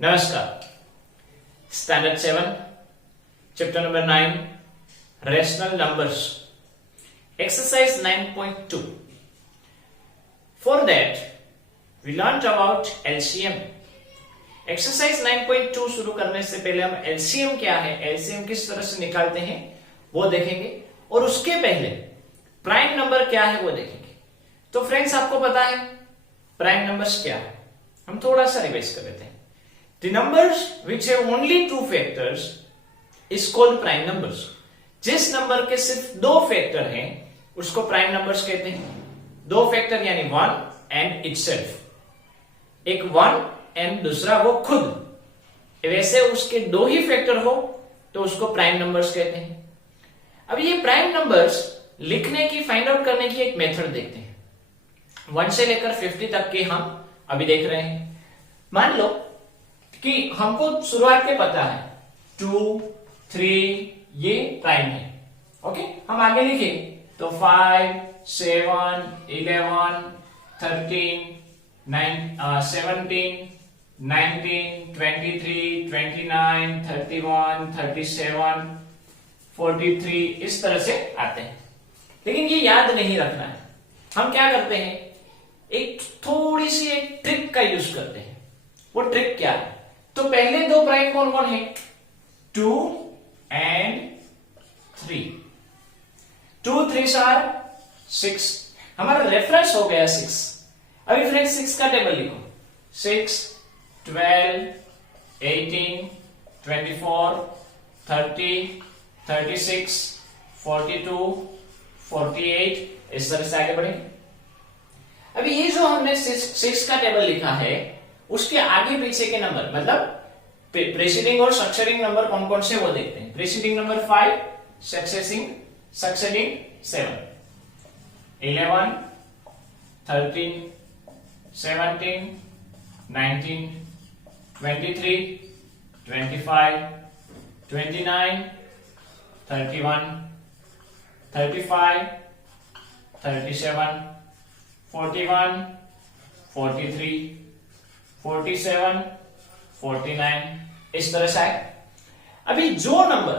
नमस्कार। Standard 7 chapter number 9 rational numbers exercise 9.2 for that we learn about LCM. Exercise 9.2 शुरू करने से पहले हम एलसीएम क्या है, एलसीएम किस तरह से निकालते हैं वो देखेंगे और उसके पहले प्राइम नंबर क्या है वो देखेंगे। तो फ्रेंड्स आपको पता है प्राइम नंबर्स क्या है, हम थोड़ा सा रिवाइज कर लेते हैं। The numbers which have only two factors is called prime numbers। जिस नंबर के सिर्फ दो फैक्टर हैं उसको प्राइम नंबर्स कहते हैं। दो फैक्टर यानी वन एंड इटसेल्फ, एक वन एंड दूसरा वो खुद। वैसे उसके दो ही फैक्टर हो तो उसको प्राइम नंबर्स कहते हैं। अब ये प्राइम नंबर्स लिखने की, फाइंड आउट करने की एक मेथड देखते हैं। 1 से लेकर 50 तक के हम अभी देख रहे हैं। मान लो कि हमको शुरुआत के पता है 2, 3 ये प्राइम है। ओके, हम आगे लिखें तो 5, 7, 11, 13, 17, 19, 23, 29, 31, 37, 43 इस तरह से आते हैं। लेकिन ये याद नहीं रखना है। हम क्या करते हैं, एक थोड़ी सी एक ट्रिक का यूज करते हैं। वो ट्रिक क्या है? तो पहले दो प्राइम कौन कौन है? 2 एंड 3। 2 3 आर 6। हमारा रेफरेंस हो गया 6। अभी फ्रेंड्स 6 का टेबल लिखो। 6, 12, 18, 24, 30, 36, 42, 48 इस तरह से आगे बढ़ेंगे। अभी ये जो हमने 6 का टेबल लिखा है उसके आगे पीछे के नंबर, मतलब प्रीसीडिंग और सक्सेडिंग नंबर कौन कौन से वो देखते हैं। प्रीसीडिंग नंबर 5, सक्सेडिंग 7, 11, 13, 17, 19, 23, 25, 29, 31, 35, 37, 41, 43, 47, 49 इस तरह से आए। अभी जो नंबर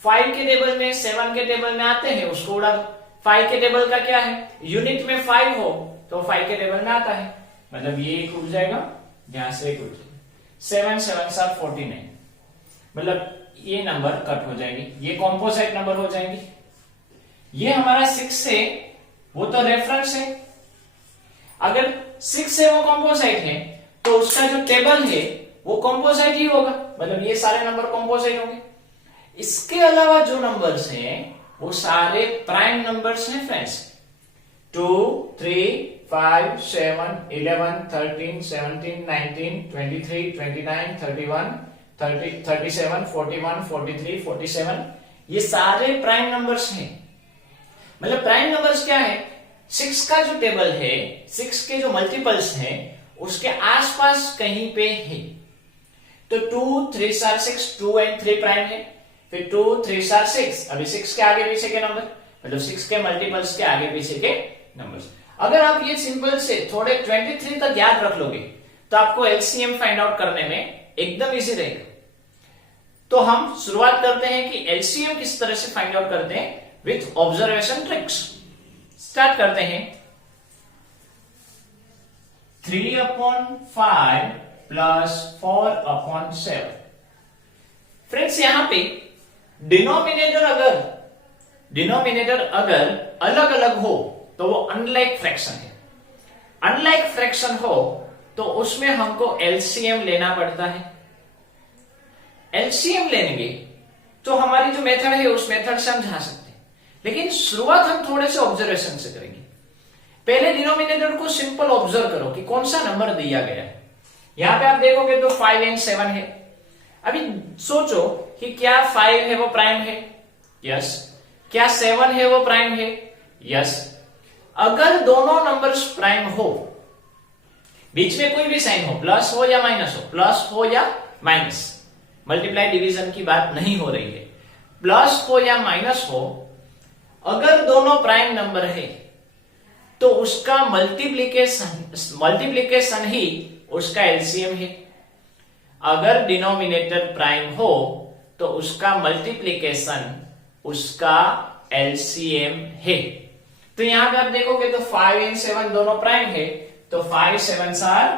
5 के टेबल में, 7 के टेबल में आते हैं उसको उड़ा दो। 5 के टेबल का क्या है, यूनिट में 5 हो तो 5 के टेबल में आता है, मतलब ये एक उठ जाएगा, यहां से एक उठ जाएगा। 7 7 49, मतलब ये नंबर कट हो जाएगी, ये कॉम्पोजिट नंबर हो जाएंगे। ये हमारा 6 है, वो तो रेफरेंस है। अगर 6 से वो कॉम्पोजिट है तो उसका जो टेबल है वो कॉम्पोजिट ही होगा, मतलब ये सारे नंबर कॉम्पोजिट होंगे। इसके अलावा जो नंबर्स हैं वो सारे प्राइम नंबर्स हैं फ्रेंड्स। 2, 3, 5, 7, 11, 13, 17, 19, 23, 29, 31, 30, 37, 41, 43, 47 ये सारे प्राइम नंबर्स हैं। मतलब प्राइम नंबर्स क्या है, 6 का जो टेबल है, 6 के जो मल्टीपल्स हैं उसके आसपास कहीं पे है। तो 2 3 6 2 एंड 3 प्राइम है, फिर 2 3 6। अभी 6 के आगे पीछे के नंबर, मतलब 6 के मल्टीपल्स के आगे पीछे के नंबर्स। अगर आप ये सिंपल से थोड़े 23 तक याद रख लोगे तो आपको एलसीएम फाइंड आउट करने में एकदम इजी रहेगा। तो हम शुरुआत करते हैं कि एलसीएम किस तरह से फाइंड आउट करते हैं विथ ऑब्जर्वेशन ट्रिक्स। स्टार्ट करते हैं। 3/5 प्लस 4/7। फ्रेंड्स यहां पे डिनोमिनेटर अगर अलग अलग हो तो वो अनलाइक फ्रैक्शन है। अनलाइक फ्रैक्शन हो तो उसमें हमको एलसीएम लेना पड़ता है। एलसीएम लेंगे तो हमारी जो मेथड है उस मेथड से हम जा सकते हैं, लेकिन शुरुआत हम थोड़े से ऑब्जर्वेशन से करेंगे। पहले डिनोमिनेटर को सिंपल ऑब्जर्व करो कि कौन सा नंबर दिया गया है। यहां पे आप देखोगे तो 5 एंड 7 है। अभी सोचो कि क्या 5 है वो प्राइम है? यस। क्या 7 है वो प्राइम है? यस। अगर दोनों नंबर्स प्राइम हो, बीच में कोई भी साइन हो, प्लस हो या माइनस हो, प्लस हो या माइनस, मल्टीप्लाई डिवीजन की बात नहीं हो रही है, प्लस हो या माइनस हो, अगर दोनों प्राइम नंबर है तो उसका मल्टीप्लीकेशन ही उसका एलसीएम है। अगर डिनोमिनेटर प्राइम हो तो उसका मल्टीप्लीकेशन उसका एलसीएम है। तो यहां पे आप देखोगे तो 5 एंड 7 दोनों प्राइम है, तो 5 7 आर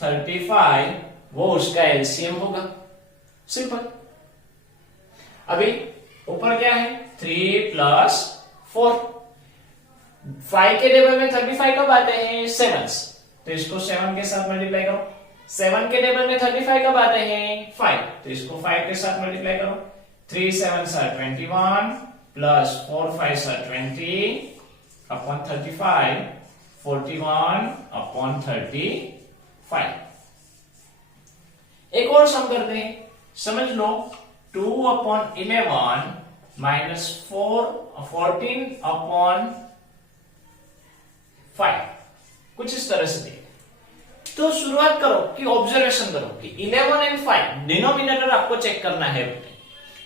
35, वो उसका एलसीएम होगा। सिंपल। अभी ऊपर क्या है 3 प्लस 4, 5 के टेबल में 35 कब आते हैं 7, तो इसको 7 के साथ मल्टीप्लाई करो। 7 के टेबल में 35 कब आते हैं 5, तो इसको 5 के साथ मल्टीप्लाई करो। 3 7 are 21 plus 4 5 are 20 upon 35, 41 upon 35। एक और सम करते हैं, समझ लो 2 अपॉन 11 माइनस 14 अपॉन 5, कुछ इस तरह से देखिए। तो शुरुआत करो कि ऑब्जर्वेशन करो कि 11 एंड 5 डिनोमिनेटर आपको चेक करना है,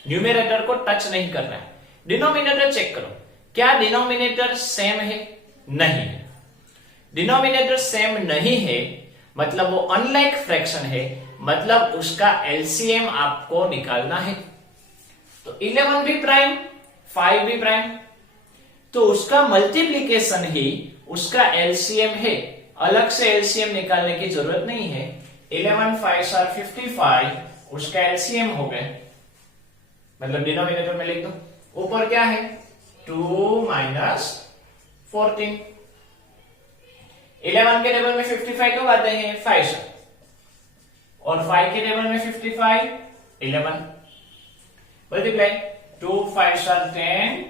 न्यूमरेटर को टच नहीं करना है। डिनोमिनेटर चेक करो, क्या डिनोमिनेटर सेम है? नहीं है। डिनोमिनेटर सेम नहीं है मतलब वो अनलाइक फ्रैक्शन है, मतलब उसका एलसीएम आपको निकालना है। तो 11 भी प्राइम, 5 भी प्राइम, तो उसका मल्टीप्लीकेशन ही उसका एलसीएम है। अलग से एलसीएम निकालने की जरूरत नहीं है। 11 5 आर 55, उसका एलसीएम हो गए, मतलब डिनोमिनेटर में लिख दो। ऊपर क्या है 2 माइनस 14। 11 के टेबल में 55 कब आते हैं 5, और 5 के टेबल में 55 11, मल्टीप्लाई 2 5 आर 10,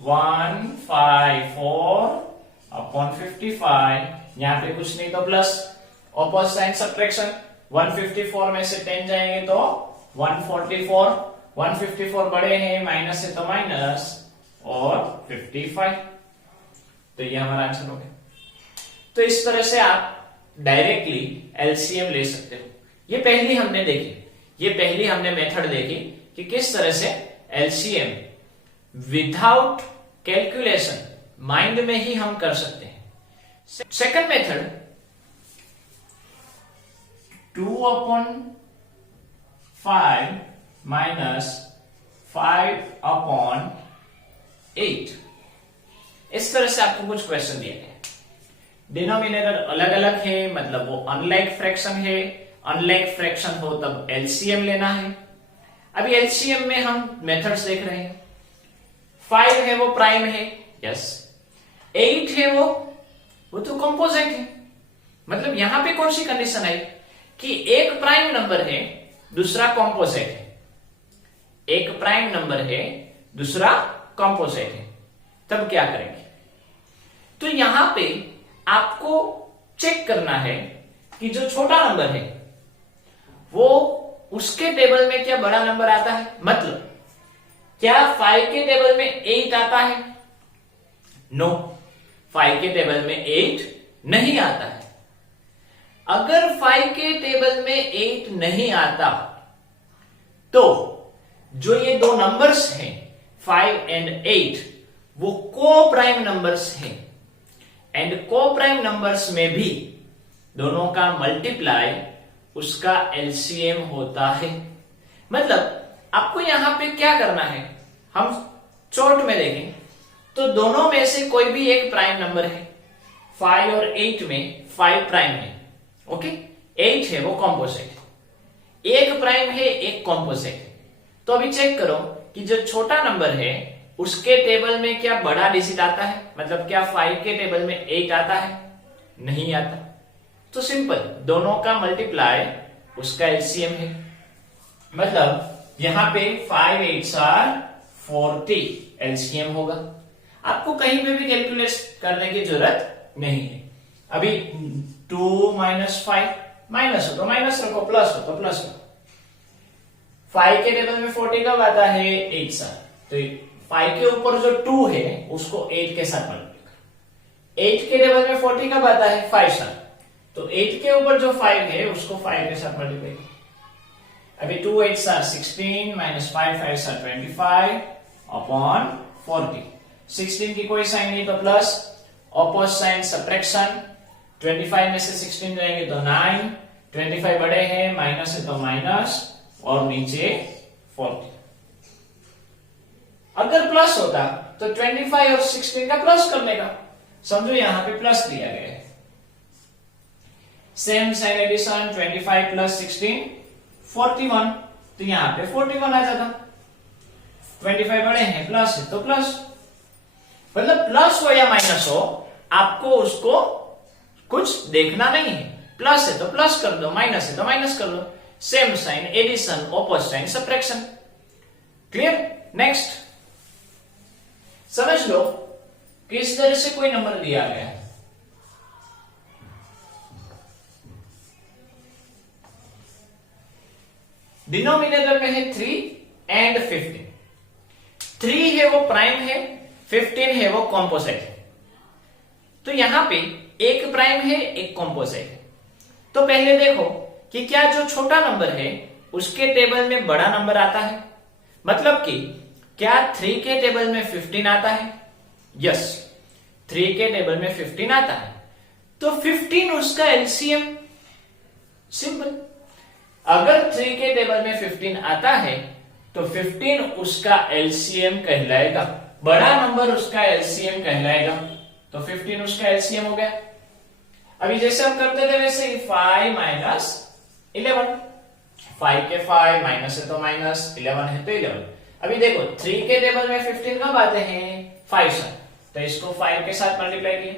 1 5 4 अपॉन 55, यहां पे कुछ नहीं तो प्लस, ऑपोजिट साइन सब्ट्रैक्शन। 154 में से 10 जाएंगे तो 144, 154 बड़े हैं, माइनस है तो माइनस, और 55। तो ये हमारा आंसर हो गया। तो इस तरह से आप डायरेक्टली एलसीएम ले सकते हो। ये पहली हमने मेथड देखी कि किस तरह से एलसीएम विदाउट कैलकुलेशन माइंड में ही हम कर सकते हैं। Second method 2 upon 5 minus 5 upon 8। इस तरह से आपको कुछ क्वेश्चन दिए गए, डिनोमिनेटर अलग अलग है, मतलब वो अनलाइक फ्रैक्शन है। अनलाइक फ्रैक्शन हो तब एलसीएम लेना है। अभी एलसीएम में हम मेथड्स देख रहे हैं। 5 है वो प्राइम है, यस। 8 है वो तो कंपोजिट है, मतलब यहां पे कौन सी कंडीशन आई कि एक प्राइम नंबर है दूसरा कंपोजिट है, एक प्राइम नंबर है दूसरा कंपोजिट है, तब क्या करेंगे? तो यहां पे आपको चेक करना है कि जो छोटा नंबर है वो उसके टेबल में क्या बड़ा नंबर आता है, मतलब क्या 5 के टेबल में 8 आता है? नो, 5 के टेबल में 8 नहीं आता है। अगर 5 के टेबल में 8 नहीं आता तो जो ये दो नंबर्स हैं 5 एंड 8 वो को प्राइम नंबर्स हैं, एंड को प्राइम नंबर्स में भी दोनों का मल्टीप्लाई उसका एलसीएम होता है। मतलब आपको यहां पे क्या करना है, हम शॉर्ट में देखें तो दोनों में से कोई भी एक प्राइम नंबर है। 5 और 8 में 5 प्राइम है, ओके, 8 है वो कॉम्पोजिट है, एक प्राइम है एक कॉम्पोजिट है। तो अभी चेक करो कि जो छोटा नंबर है उसके टेबल में क्या बड़ा डिजिट आता है, मतलब क्या 5 के टेबल में 8 आता है? नहीं आता। तो सिंपल, दोनों का मल्टीप्लाई उसका एलसीएम है, मतलब यहां पे 5 8 आर 40 एलसीएम होगा। आपको कहीं पे भी कैलकुलेट करने की जरूरत नहीं है। अभी 2 माइनस 5, माइनस हो तो माइनस रखो, प्लस हो तो प्लस रखो। 5 के टेबल में 40 कब आता है 8 साल, तो 5 के ऊपर जो 2 है उसको 8 के साथ मल्टीप्लाई करो। 8 के टेबल में 40 कब आता है 5 साल, तो 8 के ऊपर जो 5 है उसको 5 के साथ मल्टीप्लाई करो। अभी 2 8 आर 16 माइनस 5 5 आर 25 अपॉन 40। 16 की कोई साइन नहीं तो प्लस, ऑपोजिट साइन सब्ट्रैक्शन। 25 में से 16 जाएंगे तो 9, 25 बड़े हैं, माइनस है तो माइनस, और नीचे 40। अगर प्लस होता तो 25 और 16 का प्लस कर लेगा। समझो यहां पे प्लस दिया गया है। सेम साइन एडिशन, 25 प्लस 16 41, तो यहां पे 41 आ जाता। 25 बड़े हैं, प्लस है तो प्लस, मतलब प्लस हो या माइनस हो, आपको उसको कुछ देखना नहीं है। प्लस है तो प्लस कर दो, माइनस है तो माइनस कर दो। Same sign addition, opposite sign subtraction. Clear? Next समझ लो कि इस तरह से कोई नंबर दिया गया है, डिनोमिनेटर में है 3 एंड 15। 3 है वो प्राइम है, 15 है वो कॉम्पोजिट है। तो यहां पे एक प्राइम है, एक कॉम्पोजिट है। तो पहले देखो कि क्या जो छोटा नंबर है उसके टेबल में बड़ा नंबर आता है, मतलब कि क्या 3 के टेबल में 15 आता है? यस, 3 के टेबल में 15 आता है, तो 15 उसका एलसीएम। सिंपल, अगर 3 के टेबल में 15 आता है तो 15 उसका एलसीएम कहलाएगा, बड़ा नंबर उसका एलसीएम कहलाएगा। तो 15 उसका एलसीएम हो गया। अभी जैसे हम करते थे वैसे ही 5 माइनस 11, 5 के 5, माइनस है तो माइनस, 11 है तो 11। अभी देखो 3 के टेबल में 15 कब आते हैं? 5 साल, तो इसको 5 के साथ मल्टीप्लाई किए।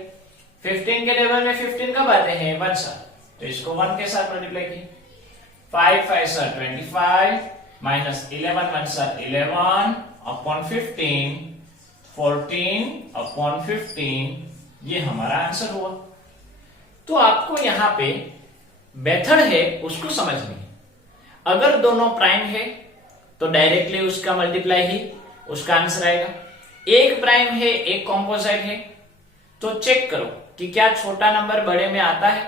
15 के टेबल में 15 कब आते हैं? 1 साल, तो इसको 1 के साथ मल्टीप्लाई किए। 5 5 साल 25, माइनस 11 1 साल 11 अपॉन 15, 14 अपॉन 15, ये हमारा आंसर हुआ। तो आपको यहां पे मेथड है उसको समझनी है। अगर दोनों प्राइम है तो डायरेक्टली उसका मल्टीप्लाई ही उसका आंसर आएगा। एक प्राइम है, एक कॉम्पोजिट है, तो चेक करो कि क्या छोटा नंबर बड़े में आता है।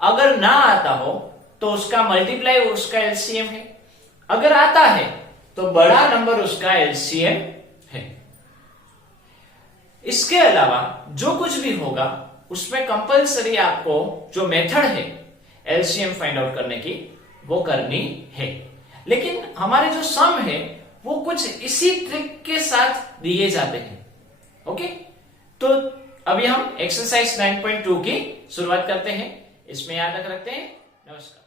अगर ना आता हो तो उसका मल्टीप्लाई उसका एलसीएम है, अगर आता है तो बड़ा नंबर उसका एलसीएम है। इसके अलावा जो कुछ भी होगा उसमें कंपलसरी आपको जो मेथड है एलसीएम फाइंड आउट करने की वो करनी है। लेकिन हमारे जो सम है वो कुछ इसी ट्रिक के साथ दिए जाते हैं। ओके, तो अभी हम एक्सरसाइज 9.2 की शुरुआत करते हैं। इसमें याद रखते हैं। नमस्कार।